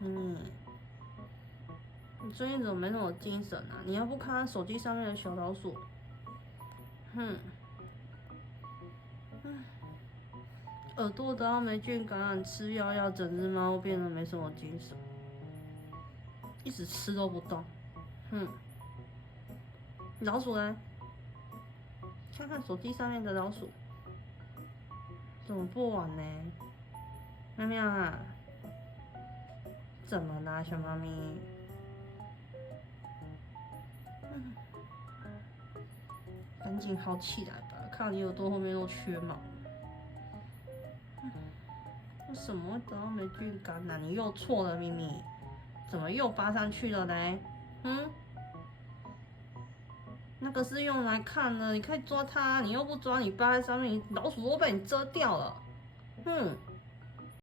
你最近怎么没那么精神啊？你要不看看手机上面的小老鼠？耳朵得到霉菌感染，吃药要整只猫变得没什么精神，一直吃都不动。老鼠呢？看看手机上面的老鼠，怎么不玩呢？喵喵啊，怎么啦，小猫咪？赶紧好起来吧，看你耳朵后面都缺毛。为什么会得到霉菌感染？你又错了，咪咪，怎么又扒上去了嘞？那个是用来看的，你可以抓它，你又不抓，你扒在上面，老鼠都被你遮掉了。